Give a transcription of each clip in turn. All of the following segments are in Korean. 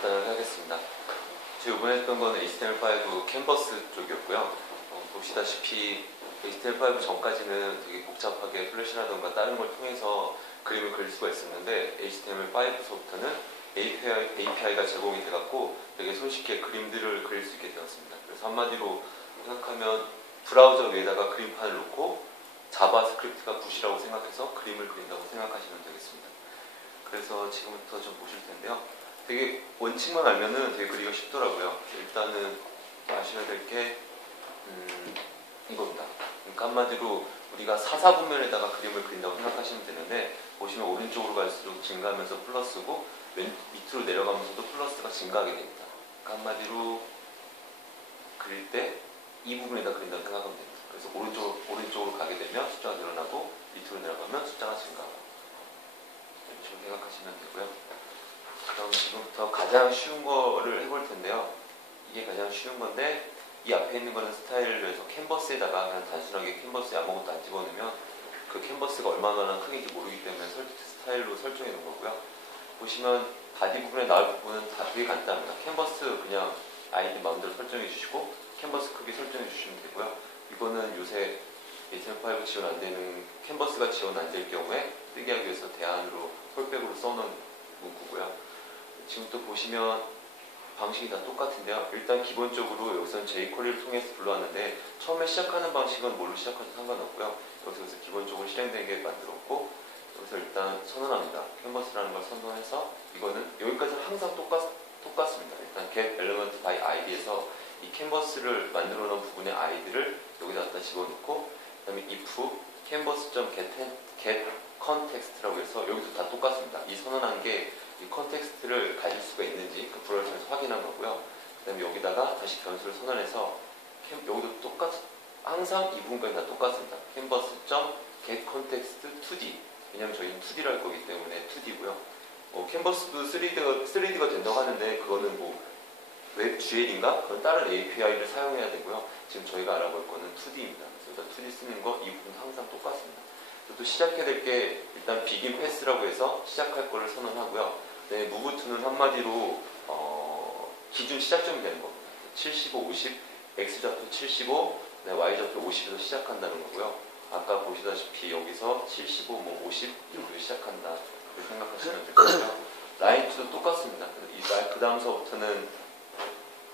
간단하게 하겠습니다. 제가 이번에 했던 거는 HTML5 캔버스 쪽이었고요. 보시다시피 HTML5 전까지는 되게 복잡하게 플래시라던가 다른 걸 통해서 그림을 그릴 수가 있었는데 HTML5서부터는 API가 제공이 돼갖고 되게 손쉽게 그림들을 그릴 수 있게 되었습니다. 그래서 한마디로 생각하면 브라우저 위에다가 그림판을 놓고 자바스크립트가 붓이라고 생각해서 그림을 그린다고 생각하시면 되겠습니다. 그래서 지금부터 좀 보실 텐데요. 되게 원칙만 알면은 되게 그리기가 쉽더라고요. 일단은 아셔야 될 게 이겁니다. 그러니까 한마디로 우리가 사사분면에다가 그림을 그린다고 생각하시면 되는데, 보시면 오른쪽으로 갈수록 증가하면서 플러스고 밑으로 내려가면서도 플러스가 증가하게 됩니다. 그러니까 한마디로 그릴 때 이 부분에다 그린다고 생각하면 됩니다. 그래서 오른쪽으로 가게 되면 숫자가 늘어나고 밑으로 내려가면 숫자가 증가하고, 이런 식으로 생각하시면 되고요. 그럼 지금부터 가장 쉬운 거를 해볼 텐데요. 이게 가장 쉬운 건데, 이 앞에 있는 거는 스타일을 위해서 캔버스에다가 그냥 단순하게 캔버스에 아무것도 안 집어넣으면 그 캔버스가 얼마나 크기인지 모르기 때문에 스타일로 설정해 놓은 거고요. 보시면 바디 부분에 나올 부분은 다 되게 간단합니다. 캔버스 그냥 아이디 마음대로 설정해 주시고 캔버스 크기 설정해 주시면 되고요. 이거는 요새 HTML5 지원 안 되는 캔버스가 지원 안 될 경우에 뜨게 하기 위해서 대안으로 폴백으로 써놓은 문구고요. 지금부터 보시면 방식이 다 똑같은데요. 일단 기본적으로 여기서는 jQuery를 통해서 불러왔는데, 처음에 시작하는 방식은 뭘로 시작하도 상관없고요. 여기서 기본적으로 실행되게 만들었고, 여기서 일단 선언합니다. 캔버스라는 걸 선언해서, 이거는 여기까지는 항상 똑같습니다. 일단 get element by id에서 이 캔버스를 만들어 놓은 부분의 아이디를 여기다 갖다 집어넣고, 그 다음에 if canvas.get context라고 해서 여기도 다 똑같습니다. 이 선언한 게 이 컨텍스트를 가질 수가 있는지 그 불어를 통해서 확인한 거고요. 그 다음에 여기다가 다시 변수를 선언해서 여기도 항상 이 부분까지 다 똑같습니다. canvas.getContext2D, 왜냐하면 저희는 2D를 할 거기 때문에 2D고요. 캔버스도 3D가 된다고 하는데 그거는 웹 GL인가? 그건 다른 API를 사용해야 되고요. 지금 저희가 알아볼 거는 2D입니다. 그래서 2D 쓰는 거 이 부분 항상 똑같습니다. 또 시작해야 될 게 일단 begin pass라고 해서 시작할 거를 선언하고요. 네, move2는 한마디로 기준 시작점이 되는 겁니다. 75, 50, x좌표 75, 네, y좌표 50에서 시작한다는 거고요. 아까 보시다시피 여기서 75, 50 이렇게 시작한다. 그렇게 생각하시면 될 거고요. 라인2도 똑같습니다. 그 다음서부터는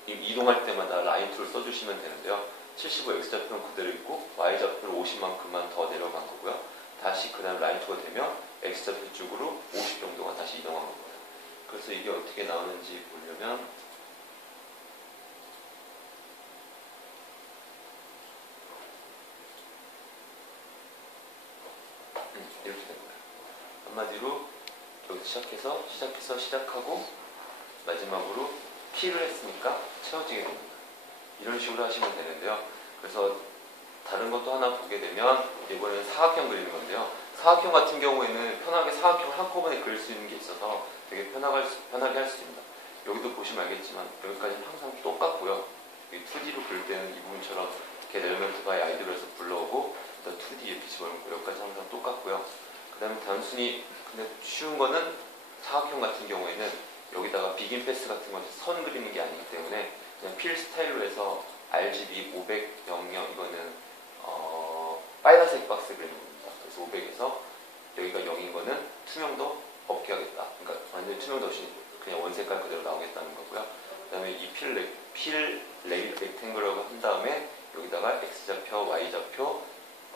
이동할 때마다 라인2를 써주시면 되는데요. 75 x좌표는 그대로 있고 y좌표를 50만큼만 더 내려간 거고요. 다시 그 다음 라인2가 되면 x좌표 쪽으로 50 정도가 다시 이동한 겁니다. 그래서 이게 어떻게 나오는지 보려면 이렇게 된 거예요. 한마디로 여기서 시작하고 마지막으로 키를 했으니까 채워지게 됩니다. 이런 식으로 하시면 되는데요. 그래서 다른 것도 하나 보게 되면 이번에는 사각형 그리는 건데요. 사각형 같은 경우에는 편하게 사각형을 한꺼번에 그릴 수 있는 게 있어서 되게 편하게 할 수 있습니다. 여기도 보시면 알겠지만 여기까지는 항상 똑같고요. 2D로 그릴 때는 이 부분처럼 get element by id로 해서 불러오고 일단 2D 이렇게 집어넣고 여기까지 항상 똑같고요. 그 다음에 단순히 근데 쉬운 거는 사각형 같은 경우에는 여기다가 begin pass 같은 건 선 그리는 게 아니기 때문에 그냥 fill 스타일로 해서 RGB 500, 00 이거는 빨간색 박스 그리는 겁니다. 그래서 500에서 여기가 0인 거는 투명도 없게 하겠다. 그러니까 완전히 투명도 없이 그냥 원색깔 그대로 나오겠다는 거고요. 그 다음에 이 필 렉탱글이라고 한 다음에 여기다가 x좌표, y좌표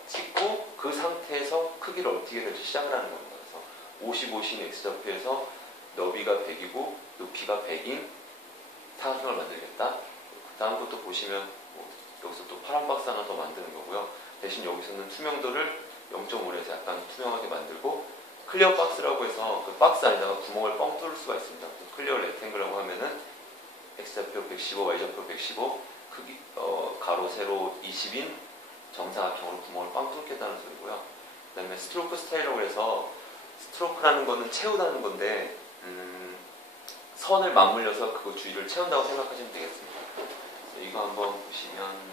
찍고 그 상태에서 크기를 어떻게 될지 시작을 하는 겁니다. 그래서 55신 x좌표에서 너비가 100이고 높이가 100인 사각형을 만들겠다. 그 다음 것도 보시면 여기서 또 파란 박스 하나 더 만드는 거고요. 대신 여기서는 투명도를 0.5로 해서 약간 투명하게 만들고, 클리어 박스라고 해서 그 박스 안에다가 구멍을 뻥 뚫을 수가 있습니다. 클리어 렉탱글이라고 하면은 x좌표 115, y좌표 115, 크기 가로 세로 20인 정사각형으로 구멍을 빵 뚫겠다는 소리고요. 그 다음에 스트로크 스타일이라고 해서, 스트로크라는 거는 채우다는 건데 선을 맞물려서 그거 주위를 채운다고 생각하시면 되겠습니다. 이거 한번 보시면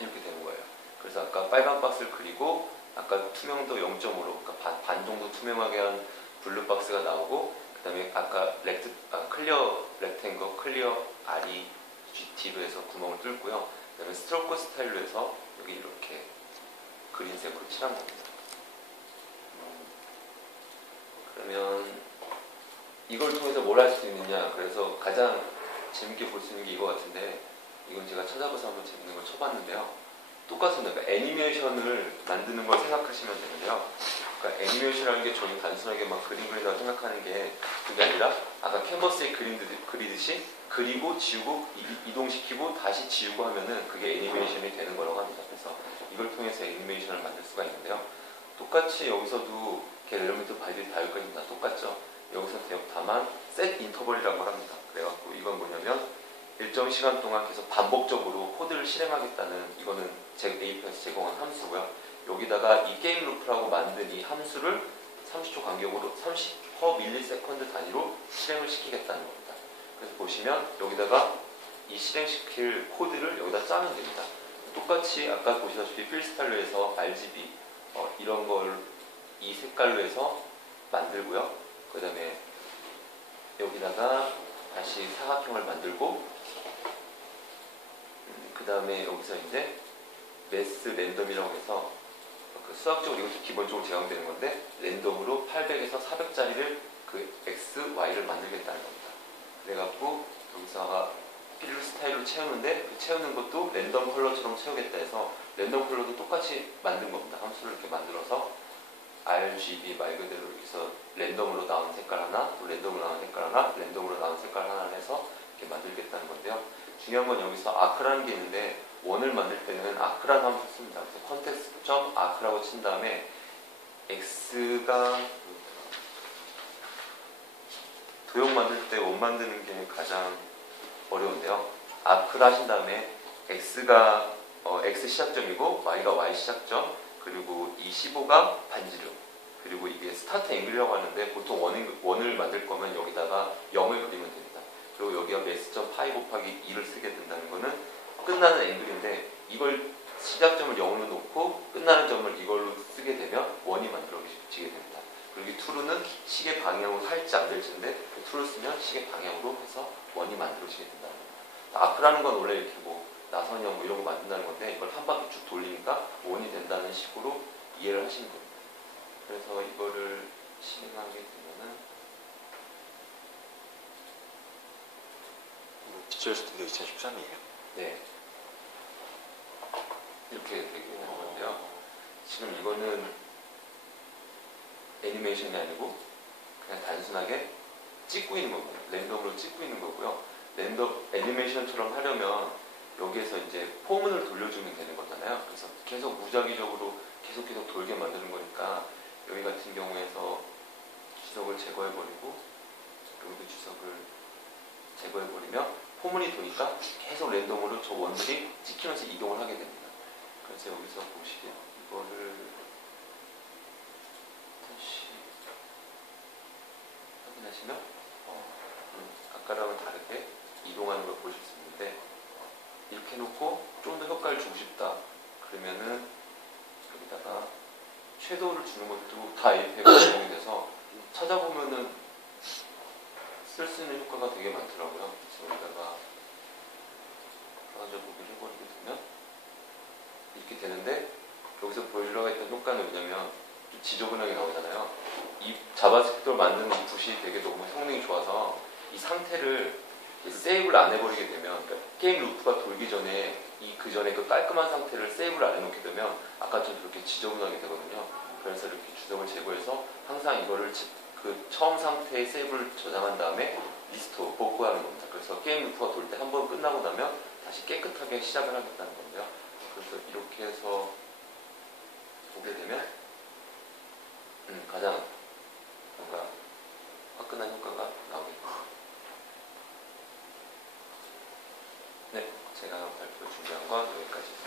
이렇게 되는 거예요. 그래서 아까 빨간 박스를 그리고 아까 투명도 0.5로 그러니까 반 정도 투명하게 한 블루박스가 나오고 그 다음에 아까 클리어 렉탱거, 클리어 REGT로 해서 구멍을 뚫고요. 그 다음에 스트로크 스타일로 해서 여기 이렇게 그린색으로 칠한 겁니다. 그러면 이걸 통해서 뭘 할 수 있느냐, 그래서 가장 재밌게 볼 수 있는 게 이거 같은데, 이건 제가 찾아봐서 한번 재밌는 걸 쳐봤는데요. 똑같습니다. 그러니까 애니메이션을 만드는 걸 생각하시면 되는데요. 그러니까 애니메이션이라는 게 저희 단순하게 막 그림 그린다고 생각하는 게 그게 아니라 아까 캔버스에 그리듯이 그리고 지우고 이동시키고 다시 지우고 하면은 그게 애니메이션이 되는 거라고 합니다. 그래서 이걸 통해서 애니메이션을 만들 수가 있는데요. 똑같이 여기서도 걔 엘리먼트 바이들이 다 여기까지 다 똑같죠. 여기서 다만 셋 인터벌이라고 합니다. 그래갖고 이건 뭐냐면 일정 시간 동안 계속 반복적으로 코드를 실행하겠다는, 이거는 API에서 제공한 함수고요. 여기다가 이 게임 루프라고 만든 이 함수를 30초 간격으로 30%ms 단위로 실행을 시키겠다는 겁니다. 그래서 보시면 여기다가 이 실행시킬 코드를 여기다 짜면 됩니다. 똑같이 아까 보시다시피 필스타일로 해서 RGB 이런 걸 이 색깔로 해서 만들고요. 그 다음에 여기다가 다시 사각형을 만들고 그 다음에 여기서 이제 매스 랜덤이라고 해서 그 수학적으로 이것도 기본적으로 제공되는 건데 랜덤으로 800에서 400짜리를 그 X, Y를 만들겠다는 겁니다. 그래갖고 여기서 필요 스타일로 채우는데 그 채우는 것도 랜덤 컬러처럼 채우겠다 해서 랜덤 컬러도 똑같이 만든 겁니다. 함수를 이렇게 만들어서 RGB 말 그대로 여기서 랜덤으로 나온 색깔 하나, 또 랜덤으로 나온 색깔 하나, 랜덤으로 나온 색깔 하나를 해서 이렇게 만들겠다는 건데요. 중요한 건 여기서 아크라는 게 있는데 원을 만들 때는 아크라는 함수 씁니다. 그래서 context.arc라고 친 다음에 x가 도형 만들 때 원 만드는 게 가장 어려운데요. 아크를 하신 다음에 x가 x 시작점이고 y가 y 시작점, 그리고 이 15가 반지름, 그리고 이게 스타트 앵글이라고 하는데 보통 원을 만들 거면 여기다가 0을 그리면 됩니다. 그리고 여기가 매스점 파이 곱하기 2를 쓰게 된다는 거는 끝나는 앵글인데 이걸 시작점을 0으로 놓고 끝나는 점을 이걸로 쓰게 되면 원이 만들어지게 됩니다. 그리고 이 투르는 시계 방향으로 할지 안 될지인데 그 투를 쓰면 시계 방향으로 해서 원이 만들어지게 된다는 겁니다. 아크라는 건 원래 이렇게 뭐 나선형 뭐 이런 거 만든다는 건데 이걸 한 바퀴 쭉 돌리니까 원이 된다는 식으로 이해를 하시면 됩니다. 그래서 이거를 실행하게 되면은 비주얼 스튜디오 2013이에요? 네, 이렇게 되는 건데요. 지금 이거는 애니메이션이 아니고 그냥 단순하게 찍고 있는 겁니다. 랜덤으로 찍고 있는 거고요. 랜덤 애니메이션처럼 하려면 여기에서 이제 포문을 돌려주면 되는 거잖아요. 그래서 계속 무작위적으로 계속 돌게 만드는 거니까 여기 같은 경우에서 주석을 제거해버리고 여기도 주석을 제거해버리면 포문이 도니까 계속 랜덤으로 저 원들이 찍히면서 이동을 하게 됩니다. 그래서 여기서 보시면 이거를 다시 확인하시면 아까랑은 다르게 이동하는 걸 보실 수 있는데 이렇게 해놓고 좀 더 효과를 주고 싶다 그러면은 여기다가 섀도우를 주는 것도 다 API가 제공이 돼서 찾아보면은 쓸 수 있는 효과가 되게 많더라고요. 그래서 여기다가 가져보기를 해버리게 되면 이렇게 되는데 여기서 보여주려고 했던 효과는 뭐냐면 좀 지저분하게 나오잖아요. 이 자바스크립트를 만드는 이 붓이 되게 너무 성능이 좋아서 이 상태를 세이브를 안 해버리게 되면 그러니까 게임 루프가 돌기 전에 그 전에 그 깔끔한 상태를 세이브를 안 해놓게 되면 아까처럼 그렇게 지저분하게 되거든요. 그래서 이렇게 주석을 제거해서 항상 이거를 그 처음 상태의 세이브를 저장한 다음에 리스토어, 복구하는 겁니다. 그래서 게임 루프가 돌 때 한 번 끝나고 나면 다시 깨끗하게 시작을 하겠다는 건데요. 그래서 이렇게 해서 보게 되면 가장 뭔가 화끈한 효과가 나오겠죠. 네, 제가 발표 준비한 건 여기까지입니다.